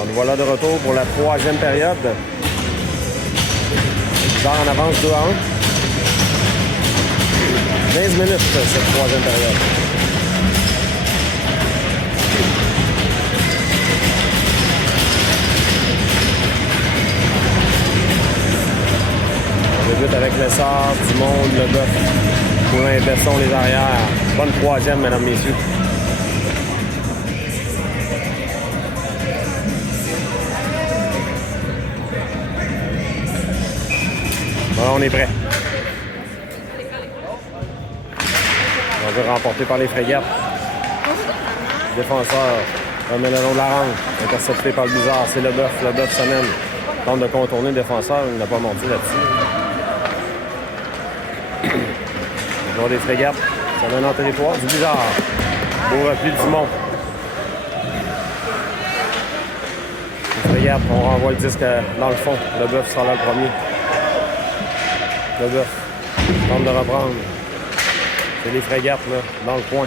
Donc voilà de retour pour la troisième période. Bizarre en avance 2-1. 15 minutes cette troisième période. On débute avec Lessard, Dumont, Leboeuf, Poulin, Besson, les arrières. Bonne troisième, mesdames, messieurs. Voilà, on est prêt. On veut remporter par les frégates. Défenseur remet le long de la range. Intercepté par le bizarre. C'est Leboeuf. Leboeuf s'amène. Tente de contourner le défenseur. Il n'a pas monté là-dessus. Le joueur des frégates s'amène en territoire du bizarre. Beau repli du Dumont. Les frégates, on renvoie le disque dans le fond. Leboeuf sera là le premier. Leboeuf tente de reprendre. C'est les frégates, là, dans le coin.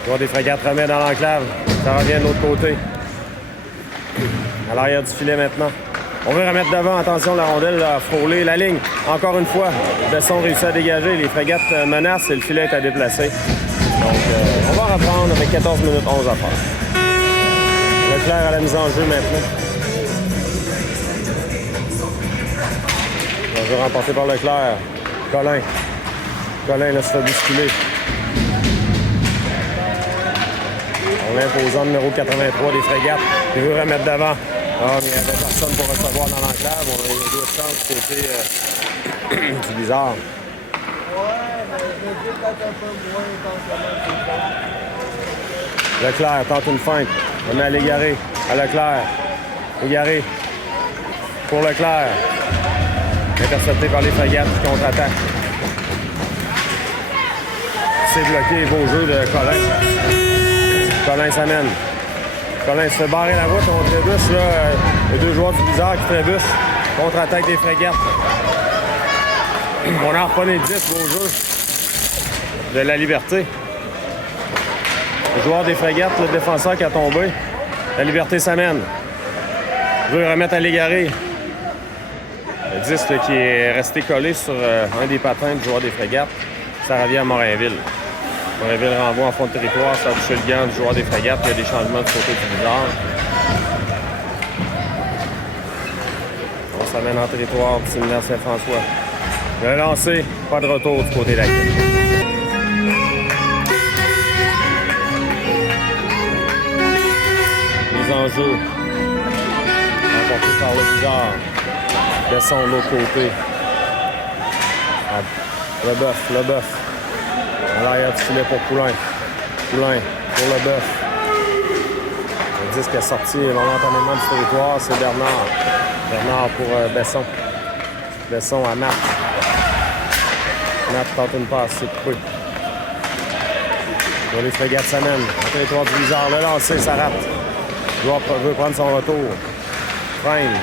Le joueur des frégates remet dans l'enclave. Ça revient de l'autre côté. À l'arrière du filet maintenant. On veut remettre devant. Attention, la rondelle a frôlé la ligne. Encore une fois, Besson réussit à dégager. Les frégates menacent et le filet est à déplacer. Donc, on va reprendre avec 14 minutes 11 à faire. Leclerc à la mise en jeu maintenant. Le jeu remporté par Leclerc. Collin. Collin, là, se fait bousculer. On l'imposant numéro 83 des frégates. Il veut remettre devant. Ah, mais il n'y avait personne pour recevoir dans l'enclave. On a eu deux chances du côté du bizarre. Leclerc tente une feinte. On met à l'égaré. À Leclerc. Égaré. Pour Leclerc. Intercepté par les frégates qui contre-attaquent. C'est bloqué. Beau jeu de Collin. Collin s'amène. Collin se fait barrer la route. On trébuche. Là, les deux joueurs du bizarre qui trébuchent. Contre-attaque des frégates. On a reconnu 10. Beau jeu de la liberté. Le joueur des frégates, le défenseur qui a tombé. La liberté s'amène. Veut remettre à l'égaré. Le disque qui est resté collé sur un des patins du joueur des frégates. Ça revient à Morinville. Morinville renvoie en fond de territoire. Ça a touché le gant du joueur des frégates. Il y a des changements du côté du bizarre. On s'amène en territoire du séminaire Saint-François. Le lancer, pas de retour du côté de la quête. Mise en jeu. Remporté par le bizarre. Besson de l'autre côté. Leboeuf. À l'arrière du filet pour Poulin. Poulin pour Leboeuf. Le disque est sorti momentanément du territoire. C'est Bernard. Bernard pour Besson. Besson à Matt. Matt tente une passe. C'est coupé. Pour les frégates s'amènent. En territoire du bizarre. Le lancer, ça rate. Le joueur veut prendre son retour. Freine.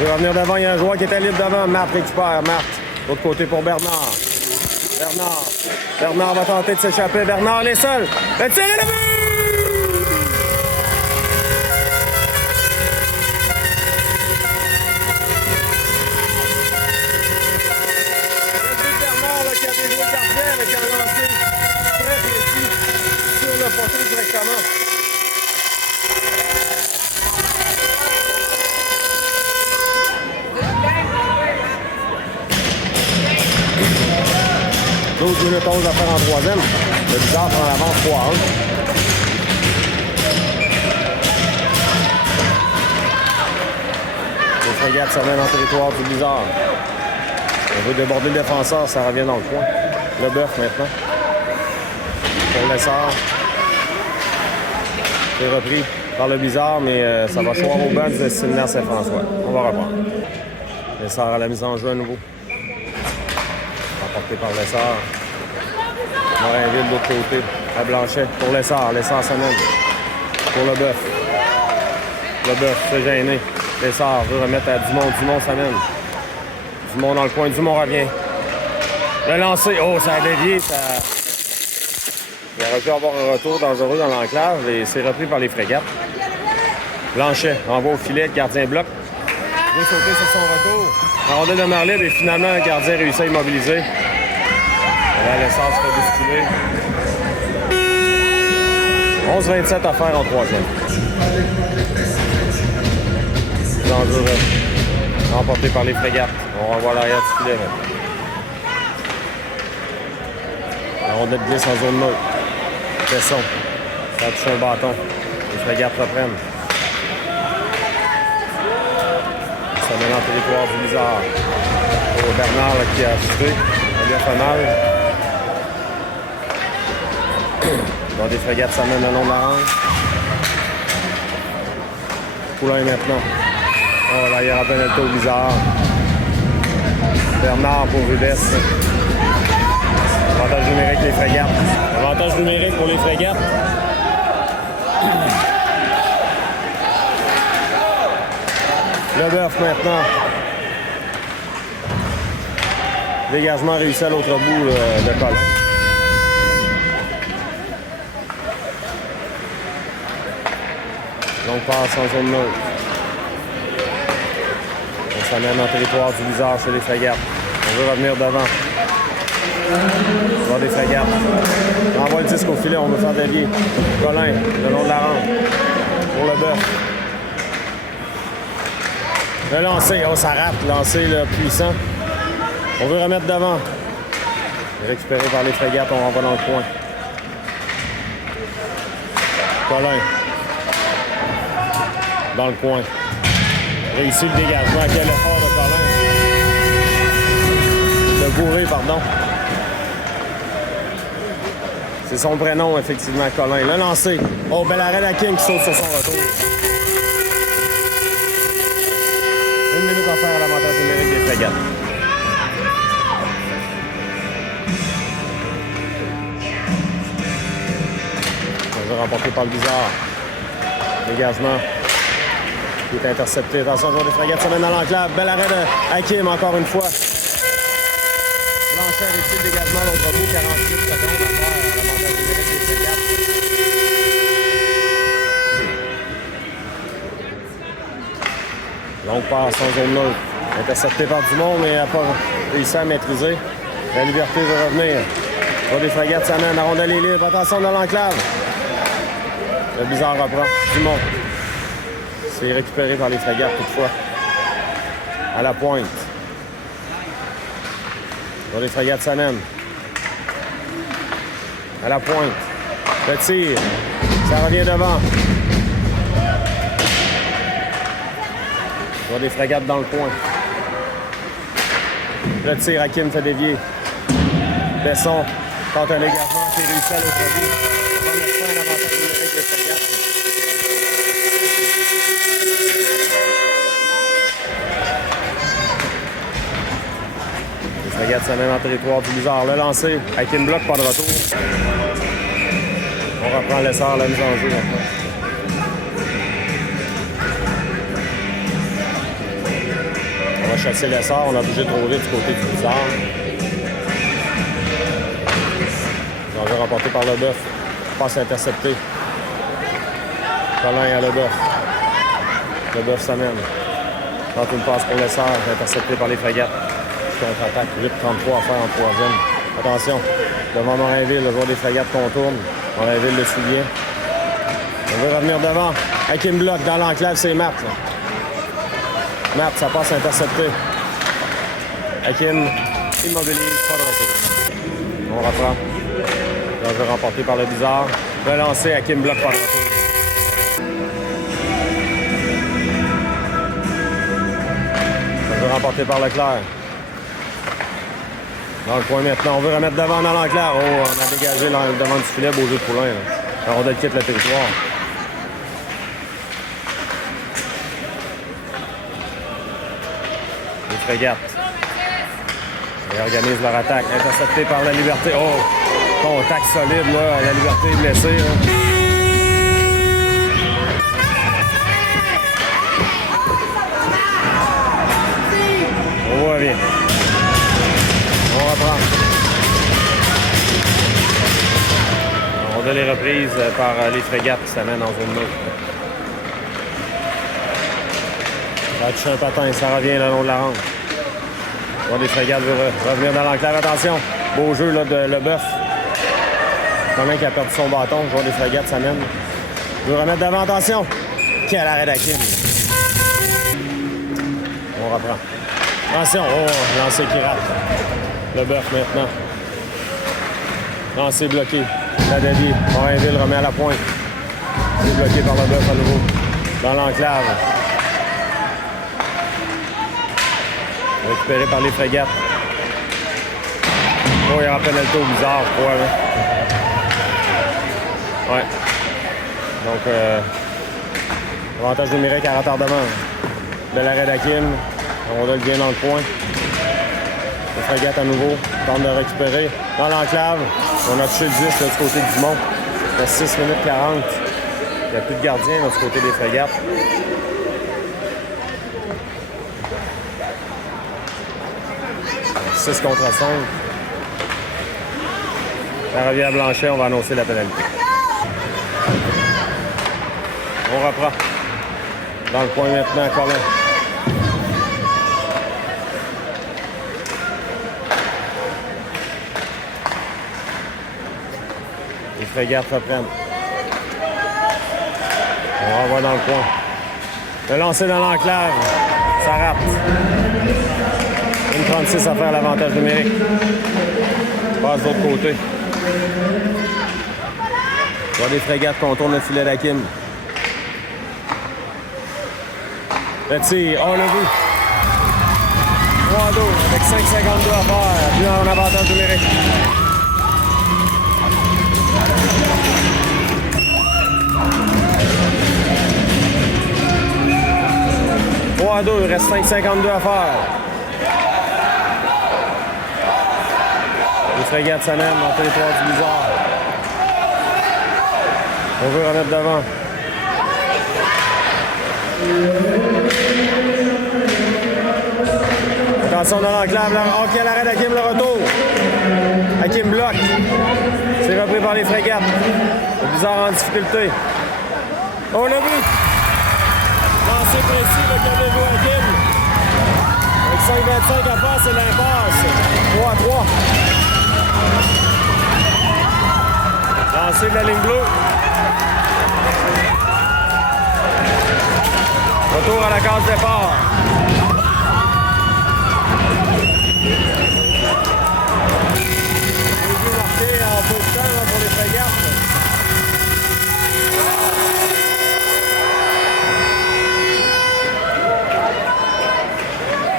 Il veut revenir devant, il y a un joueur qui était libre devant. Matt récupère, Matt. L'autre côté pour Bernard. Bernard va tenter de s'échapper. Bernard, les seuls. Le tir est le but! Le but de Bernard là, qui a déjoué le gardien avec un lancer très précis sur le poteau directement. « 12 minutes 11 à faire en troisième. Le bizarre prend l'avance 3-1. Les frégates s'amènent en territoire du bizarre. On veut déborder le défenseur, ça revient dans le coin. Leboeuf maintenant. Pour Lessard. C'est repris par le bizarre, mais ça va choir au banc du séminaire Saint-François. On va reprendre. Lessard à la mise en jeu à nouveau. Porté par Lessard. Morinville de l'autre côté. À Blanchet pour Lessard. Lessard s'amène. Pour Leboeuf. Leboeuf se gêné. Lessard veut remettre à Dumont. Dumont s'amène. Dumont dans le coin. Dumont revient. Le lancer. Oh, ça a dévié. Il aurait pu avoir un retour dangereux dans l'enclave et c'est repris par les frégates. Blanchet envoie au filet, le gardien bloque. Il veut sauter sur son retour. La rondelle demeure libre et finalement, le gardien réussit à immobiliser. La Lessard se fait bousculer. 11-27 à faire en troisième. Dangereux. Remporté par les frégates. On revoit l'arrière du filet. La rondelle glisse en zone neutre. Tesson. Ça a touché un bâton. Les frégates reprennent. Ça mène en territoire du Blizzard. Oh, Bernard là, qui a ajusté. Ça lui a fait mal. Bon, des frégates, ça mène le long de la range. Poulain maintenant. Oh, là, il y a rappelé le Blizzard. Bernard pour Rudesse. Avantage numérique les frégates. Avantage numérique pour les frégates. Leboeuf maintenant. Dégagement réussi à l'autre bout de Colin. Donc passe en zone neutre. On s'amène en territoire du Blizzard chez les frégates. On veut revenir devant. On va des frégates. On envoie le disque au filet, on veut faire dévier. Colin, le long de la rampe. Pour Leboeuf. Le lancer, oh ça rate, lancer le puissant. On veut remettre devant. Récupéré par les frégates, on renvoie dans le coin. Colin. Dans le coin. Réussit le dégagement. Quel effort de Colin. De Bourré, pardon. C'est son prénom, effectivement, Colin. Le lancer. Oh, bel arrêt d'Hakim qui saute sur son retour. 1 minute à faire à l'avantage numérique des frégates. On va remporter par le Blizzard. Dégagement. Qui est intercepté. Attention, joueur des frégates, ça mène dans l'enclave. Bel arrêt de Hakim, encore une fois. Blanchet réussit le dégagement à l'autre bout. 48 secondes à faire à l'avantage numérique des frégates. Longue passe en zone neutre. Intercepté par Dumont, mais n'a pas réussi à maîtriser. La Liberté veut revenir. Joueur des frégates, ça mène. La rondelle est libre. Attention dans l'enclave. Le Blizzard reprend. Dumont. C'est récupéré par les frégates toutefois. À la pointe. Les frégates s'amènent. À la pointe. Le tir. Ça revient devant. Les frégates dans le coin. Le tir, Hakim fait dévier. Besson tente un dégagement qui réussit à l'autre bout. On va mettre ça un avantage numérique des frégates. Les frégates s'amènent en territoire du Blizzard. Le lancer. Hakim bloque, pas de retour. On reprend l'essor, la mise en jeu maintenant. On va chasser l'essor, on a bougé trop vite du côté du Blizzard. Danger remporté par Leboeuf. Passe interceptée. Colin à Leboeuf. Leboeuf s'amène. Tente une passe pour l'essor, intercepté par les frégates. Contre-attaque, 8-33 à faire en troisième. Attention, devant Morinville, le joueur des frégates contourne. Morinville le souvient. On veut revenir devant. Hakim bloque dans l'enclave, c'est Matt. Là. Matt, ça passe intercepté. Hakim immobilise, pas de retour. On reprend. Danger remporté par le Blizzard. Le lancer, Hakim bloque par le retour. Danger remporté par Leclerc. Dans le coin maintenant, on veut remettre devant dans l'enclave. Oh, on a dégagé devant du filet, beau jeu de Poulain. Là. La rondelle quitte le territoire. Les frégates. Ils organisent leur attaque. Intercepté par la Liberté. Oh, contact solide, là. La Liberté est blessée. Là. On voit bien. On reprend. On On a les reprises par les frégates qui s'amènent en zone neutre. Ça va toucher un patin, ça revient le long de la rampe. On des frégates veut revenir dans l'enclave. Attention, beau jeu là, de Leboeuf. Colin qui a perdu son bâton. Le joueur des frégates s'amène. Veut remettre devant, attention. Quel arrêt d'Hakim. On reprend. Attention, oh, lancé qui rate. Leboeuf maintenant. Lancé bloqué. La Daddy. Morinville remet à la pointe. C'est bloqué par Leboeuf à nouveau. Dans l'enclave. Récupéré par les frégates. Oh, il y a un penalty au bizarre. Ouais. Donc, avantage numérique à retardement. Bel arrêt d'Hakim. On va le bien dans le coin. Les frégates à nouveau. Tente de récupérer. Dans l'enclave. On a touché le 10 là, du côté du Dumont. Il y a 6 minutes 40. Il n'y a plus de gardien là, du côté des frégates. 6 contre 5. La revient à Blanchet, on va annoncer la pénalité. On reprend. Dans le coin maintenant, Colin. Les frégates reprennent. On renvoie dans le coin. Le lancer dans l'enclave. Ça rate. Une 36 à faire l'avantage numérique. Passe de l'autre côté. Il y a des frégates qui contournent le filet d'Hakim. Le tir, on l'a vu. 3-2 avec 5,52 à faire. Puis en avantage numérique. Il reste 5,52 à faire. Les frégates s'amènent en territoire du Blizzard. On veut remettre devant. Attention dans l'enclave. OK, l'arrêt d'Hakim, le retour. Hakim bloque. C'est repris par les frégates. Le Blizzard en difficulté. On l'a vu. Lancé précis, le qu'avait joué Hakim. Avec 5,25 à faire, c'est l'impasse. 3-3. Lancé de la ligne bleue. Retour à la case départ. J'ai vu marquer en peu de temps là, pour les frégates.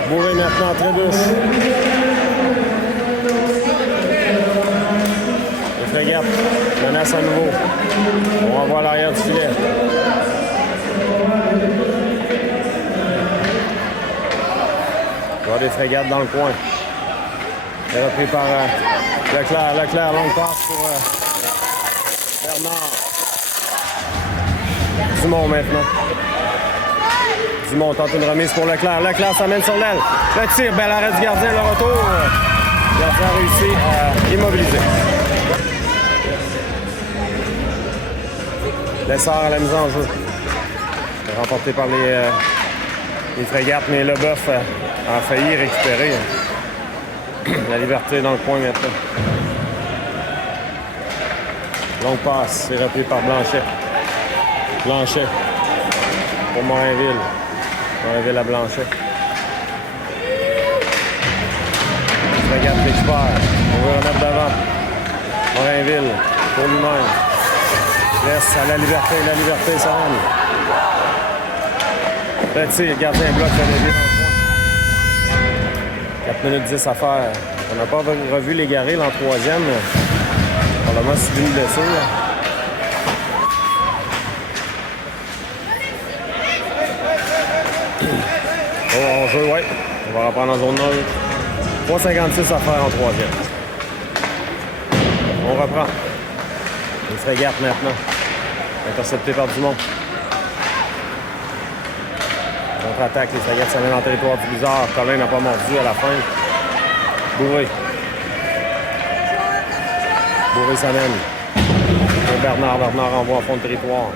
Bourré maintenant, trébuche. Les frégates menacent à nouveau. On renvoie à l'arrière du filet. Il y a des frégates dans le coin. C'est repris par Leclerc. Leclerc, longue passe pour Bernard. Dumont maintenant. Dumont tente une remise pour Leclerc. Leclerc s'amène sur l'aile. Le tir, bel arrêt du gardien, le retour. Le gardien a réussi à immobiliser. Lessard à la mise en jeu. Remporté par les frégates, mais Leboeuf a failli récupérer la liberté dans le coin maintenant. Longue passe, c'est repris par Blanchet. Blanchet pour Morinville. Morinville à Blanchet. Frégate récupère. On veut remettre devant. Morinville pour lui-même. Laisse à la liberté ça mène. Le tir, gardien bloc, le levier dans le coin. 4 minutes 10 à faire. On n'a pas revu les garés en troisième. Probablement subi une blessure. Oh, on joue, ouais. On va reprendre en zone neutre. 3,56 à faire en troisième. On reprend. Les frégates maintenant. Intercepté par Dumont. Contre-attaque, les frégates s'amènent en territoire du Blizzard. Colin n'a pas mordu à la fin. Bourré. Bourré s'amène. Bernard envoie en fond de territoire.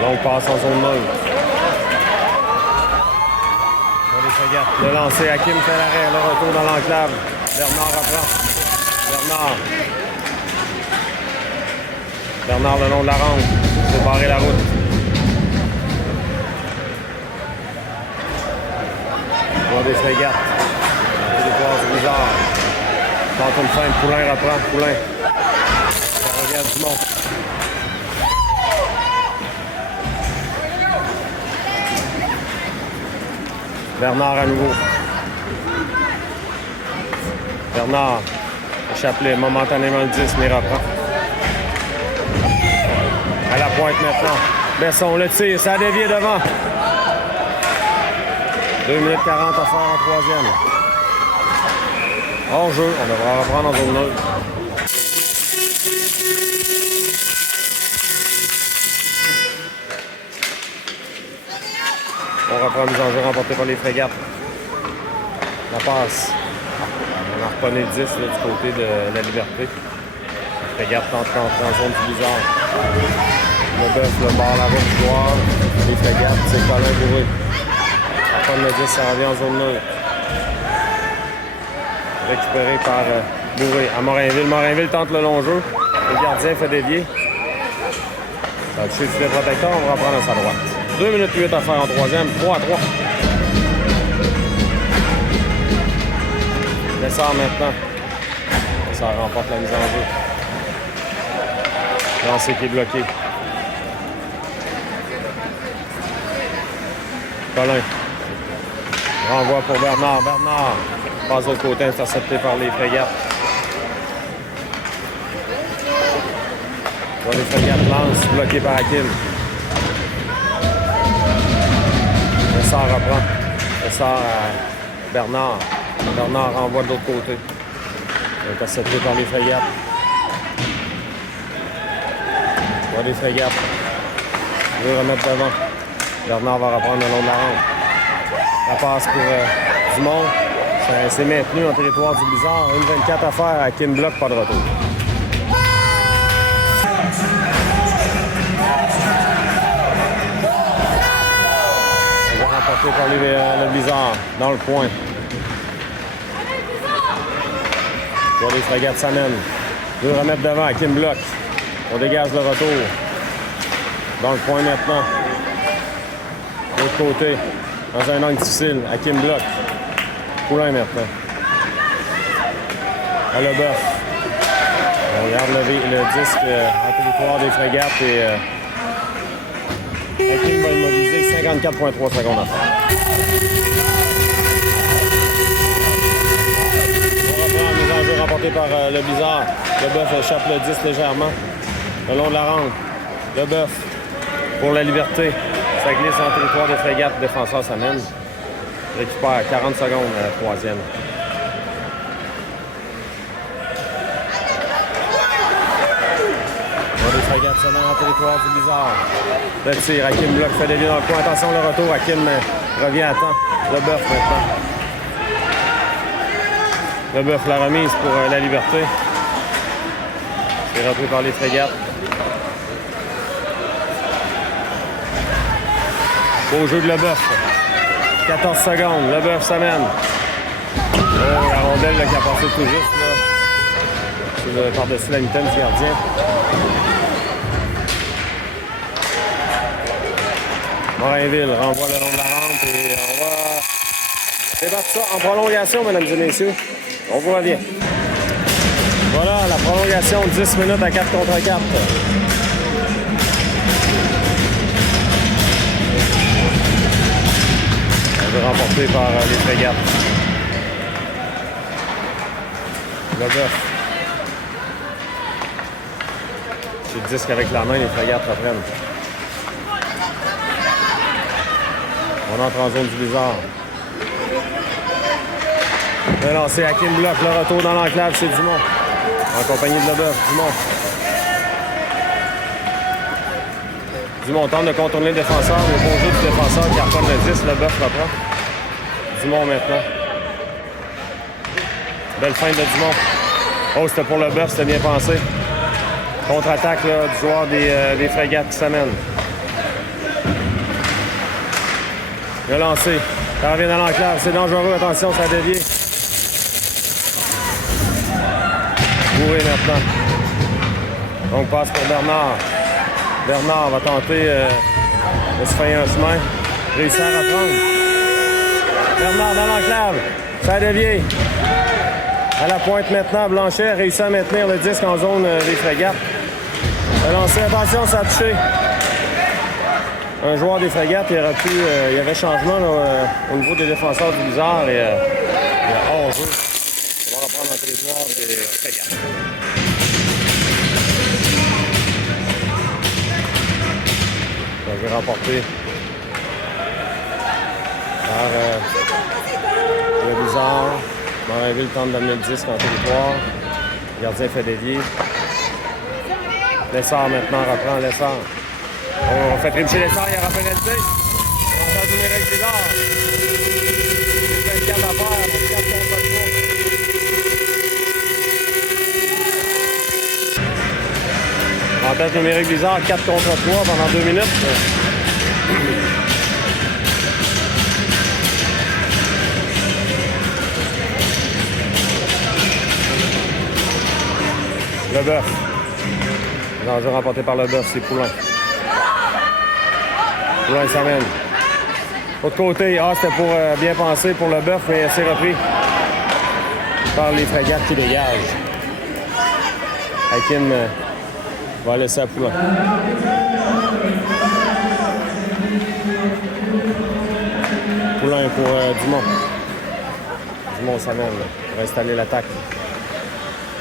Longue passe en zone neutre. Pour les frégates. Le lancer, Hakim fait l'arrêt. Le retour dans l'enclave. Bernard reprend. Bernard le long de la rampe. Pour barrer la route. Pour des frégates. Territoire du Blizzard. Tente une fin. Poulain reprend. Poulain. Ça revient du monde. Bernard à nouveau. Bernard. Chapelet, momentanément le 10, mais reprend. À la pointe maintenant. Besson, le tir, ça a dévié devant. 2 minutes 40 à faire en troisième. Hors jeu, on devra reprendre en zone neutre. On reprend mise en jeu remportée par les frégates. La passe. On a reconnu le 10 là, du côté de la Liberté. Les frégates tentent d'entrer en zone du Blizzard. Le bœuf, le bar, la route du joueur. Les frégates, c'est Colin Bourré. La fin de le 10, ça revient en zone neutre. Récupéré par Bourré à Morainville. Morainville tente le long jeu. Le gardien fait dévier. Ça a touché le filet protecteur, on va reprendre à sa droite. 2 minutes 8 à faire en troisième, 3-3. Lessard maintenant. Ça remporte la mise en jeu. Lancé qui est bloqué. Colin. Renvoi pour Bernard. Bernard passe de l'autre côté, intercepté par les frégates. Les frégates lancent, bloqué par Hakim. Lessard reprend. Lessard à Bernard. Bernard renvoie de l'autre côté. Intercepté par les frégates. On les frégates. Il veut remettre devant. Bernard va reprendre le long de la rampe. La passe pour Dumont. C'est maintenu en territoire du Blizzard. 1,24 à faire. Hakim bloque, pas de retour. Remporté par le Blizzard dans le coin. Les frégates s'amènent. Veut remettre devant. Hakim bloque. On dégage le retour. Dans le coin maintenant. De l'autre côté. Dans un angle difficile. Hakim bloque. Poulain maintenant. À Leboeuf. On regarde le disque en territoire des frégates et Hakim va immobiliser 54,3 secondes à faire. On reprend la mise en jeu remportée par le Blizzard. Leboeuf échappe le 10 légèrement. Le long de la rampe. Leboeuf pour la Liberté. Ça glisse en territoire des frégates. Le défenseur s'amène. Récupère 40 secondes à la troisième. Les frégates s'amènent en territoire du Blizzard. Le tir, Hakim bloque, fait dévier dans le coin. Attention, le retour, Hakim revient à temps. Leboeuf maintenant. Leboeuf, la remise pour la Liberté. C'est repris par les frégates. Beau jeu de Leboeuf. 14 secondes. Leboeuf s'amène. La rondelle là, qui a passé tout juste. C'est par-dessus la mitaine du gardien. Morainville renvoie le long de la rampe et on va débattre ça en prolongation, mesdames et messieurs. On vous revient. Voilà, la prolongation, 10 minutes à 4 contre 4. On est remporté par les frégates. Leboeuf. C'est le disque avec la main, les frégates reprennent. On entre en zone du Blizzard. Le lancer, Hakim bloque, le retour dans l'enclave, c'est Dumont. En compagnie de Leboeuf, Dumont. Dumont tente de contourner le défenseur, mais bon jeu du défenseur qui reprend le 10, Leboeuf reprend. Dumont maintenant. Belle feinte de Dumont. Oh, c'était pour le bœuf, c'était bien pensé. Contre-attaque là, du joueur des frégates qui s'amène. Le lancer. Ça revient dans l'enclave. C'est dangereux. Attention, ça dévie. Bourré maintenant. Donc, passe pour Bernard. Bernard va tenter de se faire un chemin. Réussir à reprendre. Bernard dans l'enclave. Ça a dévié. À la pointe maintenant, Blanchet réussit à maintenir le disque en zone des frégates. Le lancer. Attention, ça a touché. Un joueur des frégates, il y avait changement là, au niveau des défenseurs du Blizzard et il y a hors-jeu. On va reprendre le territoire des frégates. Ça va être remporté par le Blizzard. Morinville tente d'amener le disque en territoire. Le gardien fait dévier. Lessard maintenant reprend Lessard. On fait trimcher Lessard, il y aura pénalité. Avantage numérique Blizzard. C'est 24 à faire, donc 4 contre 3. Avantage numérique Blizzard, 4 contre 3 pendant 2 minutes. Le bœuf. L'enjeu remporté par le bœuf, c'est Poulain. Poulain s'amène. Autre côté, c'était pour bien penser pour le bœuf, mais c'est repris par les frégates qui dégagent. Hakim va laisser à Poulain. Poulain pour Dumont. Dumont s'amène pour installer l'attaque.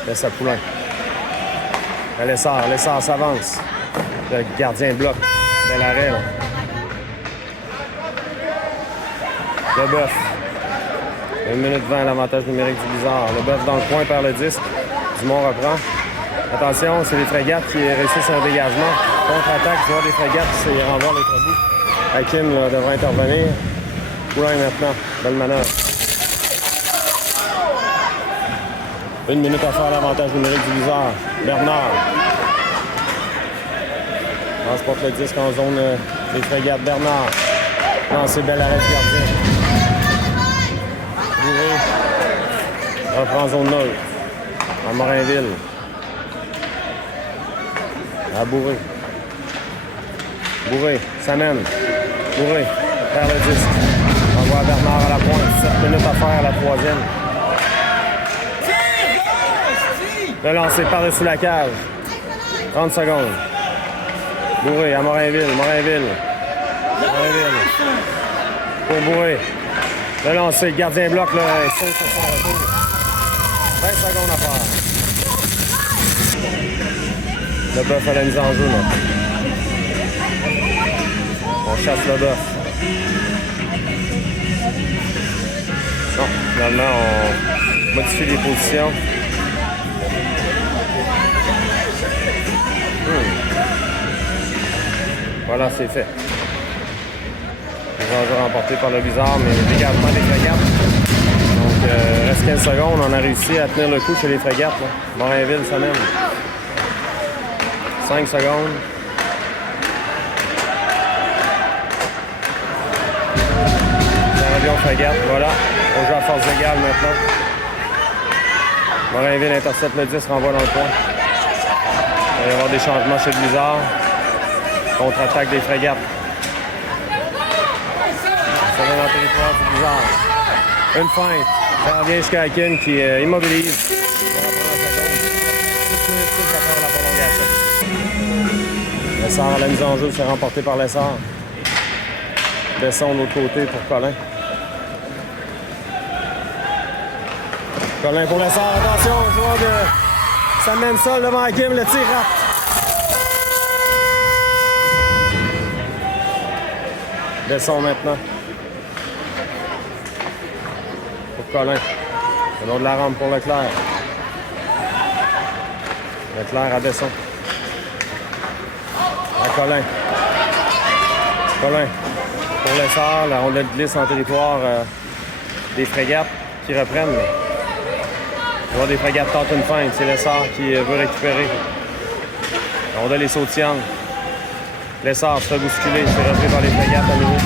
Laisse à Poulain. Lessard s'avance. Le gardien bloque. Bel arrêt, là. Le bœuf. 1 minute 20, l'avantage numérique du Blizzard. Le bœuf dans le coin perd le disque. Dumont reprend. Attention, c'est les frégates qui réussissent un dégagement. Contre-attaque, joueur des frégates qui renvoie l'autre bout. Hakim là, devra intervenir. Poulain maintenant. Belle manœuvre. 1 minute à faire l'avantage numérique du Blizzard. Bernard. Transporte le disque en zone des frégates. Bernard. Lancé bel arrêt du gardien. Bourré. Reprend zone neutre. À Morinville. À Bourré. Bourré. S'amène. Bourré. Perd le disque. Envoie Bernard à la pointe. 7 minutes à faire à la troisième. Le lancer par-dessus la cage. 30 secondes. Bourré à Morinville. Morinville. Pour Bourré. Le lancer. Gardien bloc. Là, il saute sur son retour. 20 secondes à faire. Le bœuf a la mise en jeu. Là. On chasse le bœuf. Non, finalement, on modifie les positions. Voilà, c'est fait. Les enjeux remportés par le Blizzard, mais dégagement des frégates. Donc, reste 15 secondes. On a réussi à tenir le coup chez les frégates. Là. Morinville s'amène. 5 secondes. Avion frégate, voilà. On joue à force égale maintenant. Morinville intercepte le 10, renvoie dans le coin. Il va y avoir des changements chez le Blizzard. Contre-attaque des frégates. Ça va dans le territoire du Blizzard. Une feinte. Ça revient jusqu'à Hakim qui immobilise. On va prendre la seconde. 6 minutes plus à faire la prolongation. Lessard, la mise en jeu, c'est remporté par Lessard. Besson de l'autre côté pour Colin. Colin pour Lessard. Attention, joueur de Samuel Sol devant Hakim. Le tir rate. Besson maintenant. Pour Colin. Le long de la rampe pour Leclerc. Leclerc à Besson. À Colin. Colin. Pour Lessard, la rondelle glisse en territoire des frégates qui reprennent. Joueur des frégates tente une feinte. C'est Lessard qui veut récupérer. On a les sautillants. Lessard se fait bousculer. C'est repris par les frégates à nouveau.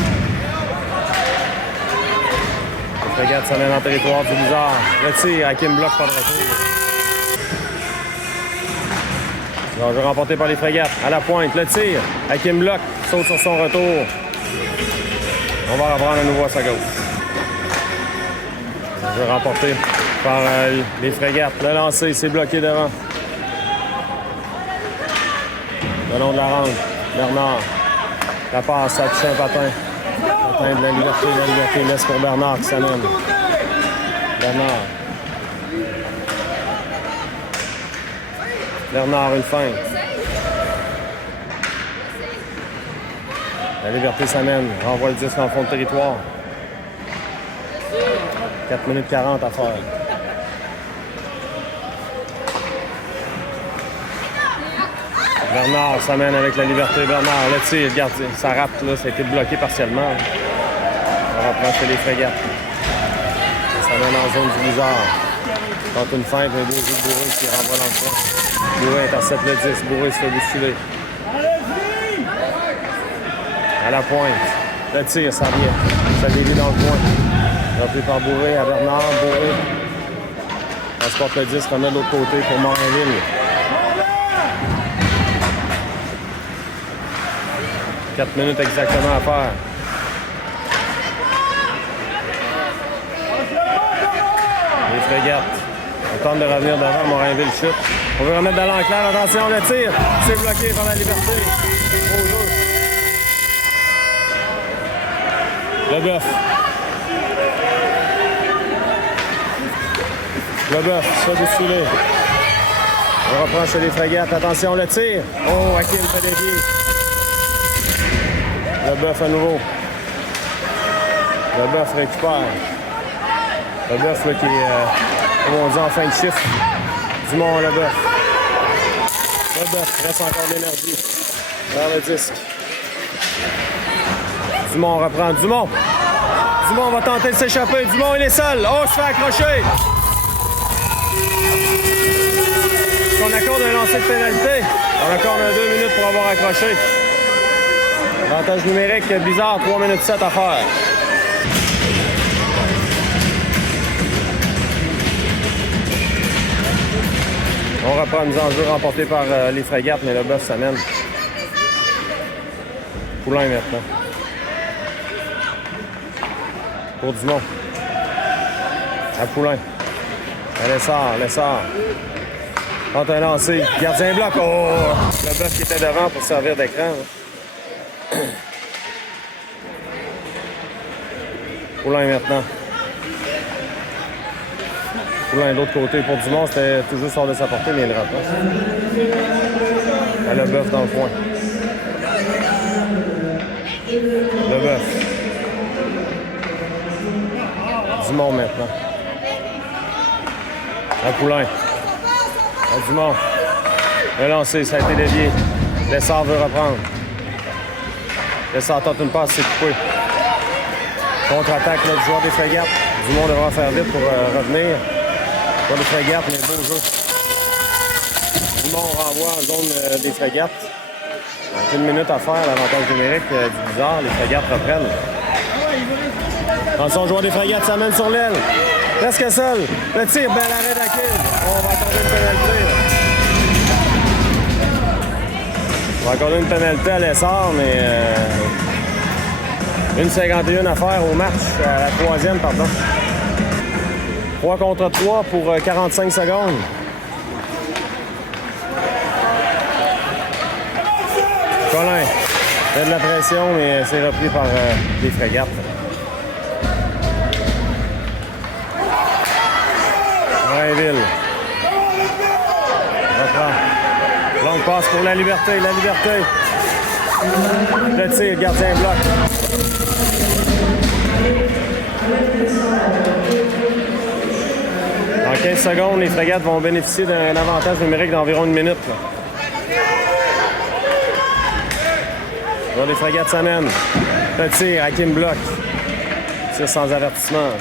Les frégates s'amènent en territoire du Blizzard. Le tir, Hakim bloque pas de retour. Le jeu remporté par les frégates. À la pointe, le tir. Hakim bloque, saute sur son retour. On va reprendre à nouveau à sa gauche. Le jeu remporté par les frégates. Le lancer, c'est bloqué devant. Le long de la rampe, Bernard. La passe, ça touche un patin. Patin de la liberté laisse pour Bernard qui s'amène. Bernard. Bernard, une feinte. La liberté s'amène. Renvoie le disque en fond de territoire. 4 minutes 40 à faire. Bernard s'amène avec la liberté. Bernard, le tir, regarde, ça rate, là, ça a été bloqué partiellement. On reprend chez les frégates. Ça s'amène en zone du Blizzard. Tente une feinte, un deux jeux de Bourré qui renvoie dans le coin. Bourré intercepte le 10. Bourré se fait bousculer. À la pointe. Le tir, ça vient. Ça dévie dans le coin. Repris par Bourré à Bernard. Bourré transporte le 10, remet de l'autre côté pour Morinville. 4 minutes exactement à faire. Les frégates. On tente de revenir devant. Morinville chute. On veut remettre de l'enclair. Attention, le tir. C'est bloqué par la liberté. Au jeu. Leboeuf. Leboeuf se fait bousculer. On reprend chez les frégates. Attention, le tir. Oh, Hakim fait dévier. Leboeuf à nouveau. Leboeuf récupère. Leboeuf là, qui est, comme on dit, en fin de chiffre. Dumont Leboeuf. Leboeuf reste encore de l'énergie. Vers le disque. Dumont reprend. Dumont! Dumont va tenter de s'échapper. Dumont, il est seul. Oh, se fait accrocher. On accorde un lancer de pénalité. On accorde 2 minutes pour avoir accroché. Avantage numérique, Blizzard, 3 minutes 7 à faire. On reprend une mise en jeu remportée par les frégates, mais le bœuf s'amène. Poulain maintenant. Pour Dumont. À Poulain. À Lessard. Tente un lancer. Gardien bloc. Oh! Le bœuf qui était devant pour servir d'écran. Poulain maintenant. Poulain de l'autre côté pour Dumont, c'était toujours hors de sa portée, mais il rate. Le bœuf dans le coin. Le bœuf. Dumont maintenant. À Poulain. À Dumont. Le lancer, ça a été dévié. Lessard veut reprendre. Lessard tente une passe, c'est coupé. Contre-attaque du joueur des frégates. Dumont devra faire vite pour revenir. Joueur des frégates, mais beau jeu. Dumont renvoie en zone des frégates. Donc 1 minute à faire, l'avantage numérique du Blizzard. Les frégates reprennent. Attention, joueur des frégates s'amène sur l'aile. Presque seul. Le tir, bel arrêt d'Hakim. On va accorder une pénalité. On va accorder une pénalité à Lessard, mais 1,51 à faire au match, à la troisième, pardon. 3 contre 3 pour 45 secondes. Colin fait de la pression, mais c'est repris par les frégates. Morinville. Reprend. Longue passe pour la liberté. Le tir, gardien bloc. En 15 secondes, les frégates vont bénéficier d'un avantage numérique d'environ 1 minute. Là, les frégates s'amènent. Le tir, Hakim bloc. Tir sans avertissement.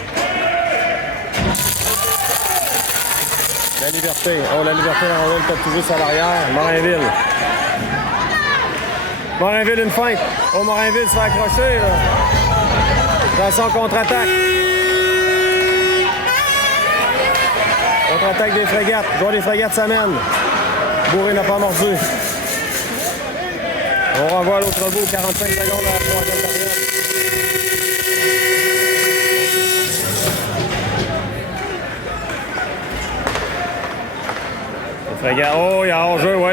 La Liberté. Oh, la Liberté, la rondelle tape tout juste à l'arrière. Morainville. Morainville, une feinte. Oh, Morainville se fait accrocher. Là. Attention, contre-attaque. Contre-attaque des frégates. Joueur des frégates s'amène. Bourré n'a pas mordu. On renvoie l'autre bout. 45 secondes à la troisième période. Les frégates. Oh, il y a hors-jeu, oui.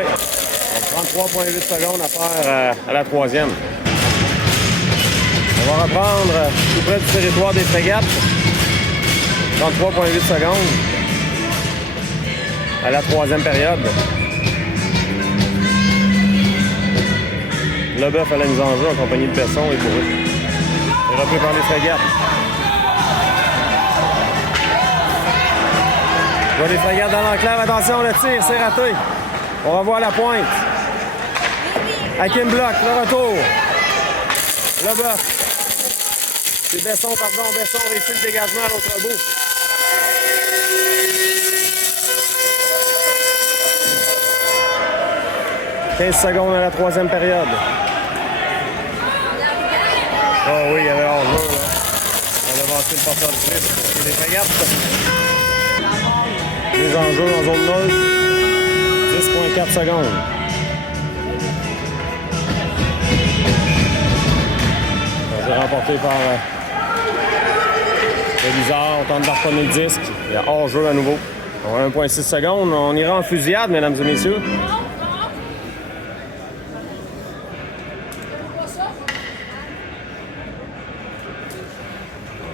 33,8 secondes à faire à la troisième. On va reprendre tout près du territoire des frégates. 33,8 secondes à la troisième période. Leboeuf à la mise en jeu en compagnie de Besson et Bourré. C'est repris par les frégates. On voit les frégates dans l'enclave. Attention, le tir, c'est raté. On va voir la pointe. Hakim bloque, le retour. Leboeuf. C'est Besson, pardon. Besson réussit le dégagement à l'autre bout. « 15 secondes à la troisième période. Oh oui, il y avait hors-jeu, là. On a devancé le porteur du risque. C'est des frégates. Les enjeux en zone neutre. 10,4 secondes. C'est remporté par le Bizarre. On tente de reprendre le disque. Il y a hors-jeu à nouveau. On a 1,6 secondes. On ira en fusillade, mesdames et messieurs.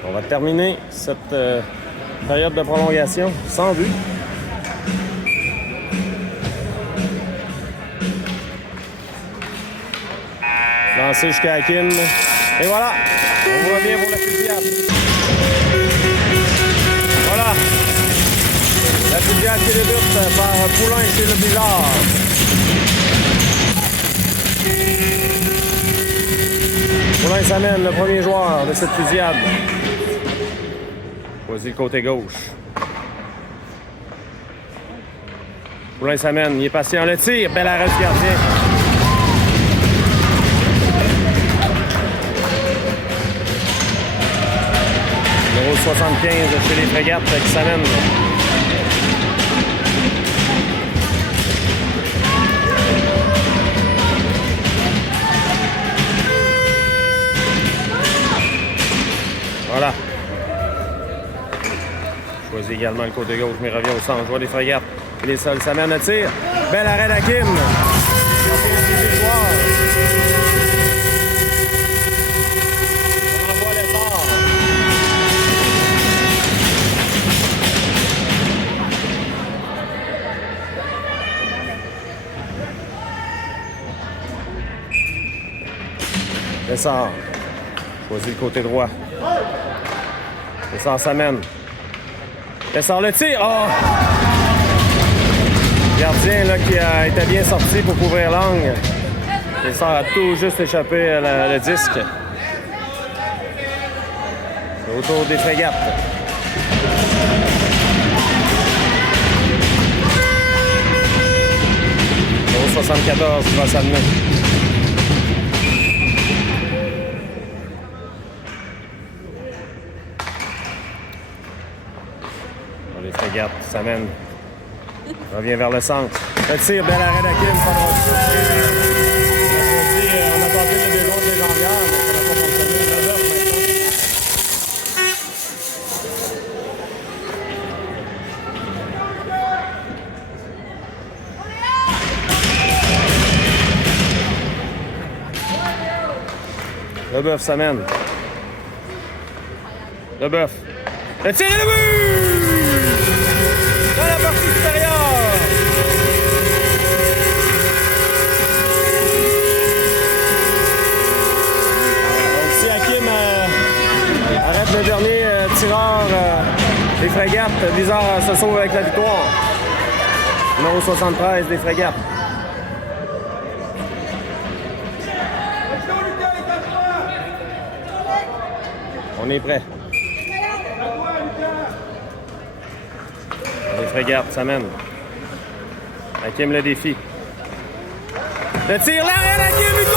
On va terminer cette période de prolongation sans but. Lancé jusqu'à Hakim. Et voilà, on revient pour la fusillade. Voilà. La fusillade qui débute par Poulain chez le Bizarre. Poulain s'amène, le premier joueur de cette fusillade. Voici le côté gauche. Poulain s'amène, il est patient. Le tir, bel arrêt du gardien. Numéro 75 chez les frégates qui s'amène. Voilà. Choisit également le côté gauche, mais revient au centre. Joueur des frégates. Les sols s'amènent à tir. Bel arrêt d'Hakim. On envoie l'effort. Descend. Choisit le côté droit. Descend s'amène. Descend le tir. Oh! Gardien là, qui était bien sorti pour couvrir l'angle. Descend a tout juste échappé le disque. Autour des frégates. Numéro 74 qui va s'amener. Les frégates s'amènent. Revient vers le centre. Le tir, bel arrêt d'Hakim. On a tenté le déjeuner des jambières, mais ça n'a pas fonctionné. Leboeuf s'amène. Leboeuf. Le tir et le but! Dans la partie supérieure! Donc si Hakim arrête le dernier tireur des frégates, Bizarre se sauve avec la victoire. Numéro 73 des frégates. On est prêt. Les frégates, ça mène. Hakim le défi. Le tir, l'arrêt, Hakim,